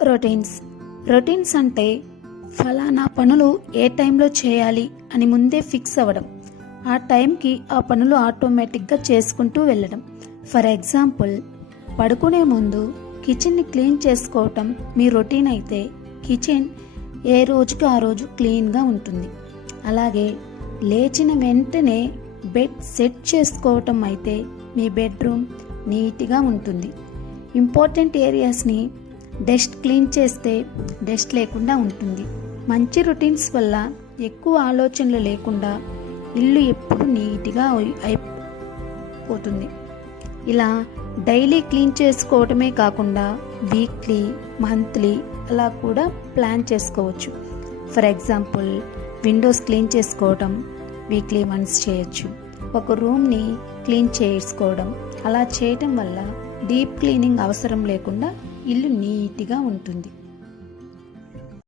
Routines అంటే ఫలానా పనులు ఏ టైంలో చేయాలి అని ముందే ఫిక్స్ అవ్వడం. ఆ టైంకి ఆ పనులు ఆటోమేటిక్గా చేసుకుంటూ వెళ్ళడం. ఫర్ ఎగ్జాంపుల్, పడుకునే ముందు కిచెన్ని క్లీన్ చేసుకోవటం మీ రొటీన్ అయితే కిచెన్ ఏ రోజుకి ఆ రోజు క్లీన్గా ఉంటుంది. అలాగే లేచిన వెంటనే బెడ్ సెట్ చేసుకోవటం అయితే మీ బెడ్రూమ్ నీట్గా ఉంటుంది. ఇంపార్టెంట్ ఏరియాస్ని డస్ట్ క్లీన్ చేస్తే డస్ట్ లేకుండా ఉంటుంది. మంచి రొటీన్స్ వల్ల ఎక్కువ ఆలోచనలు లేకుండా ఇల్లు ఎప్పుడు నీట్గా అయిపోతుంది. ఇలా డైలీ క్లీన్ చేసుకోవటమే కాకుండా వీక్లీ, మంత్లీ అలా కూడా ప్లాన్ చేసుకోవచ్చు. ఫర్ ఎగ్జాంపుల్, విండోస్ క్లీన్ చేసుకోవడం వీక్లీ వన్స్ చేయొచ్చు. ఒక రూమ్ని క్లీన్ చేసుకోవడం, అలా చేయటం వల్ల డీప్ క్లీనింగ్ అవసరం లేకుండా ఇల్లు నీట్గా ఉంటుంది.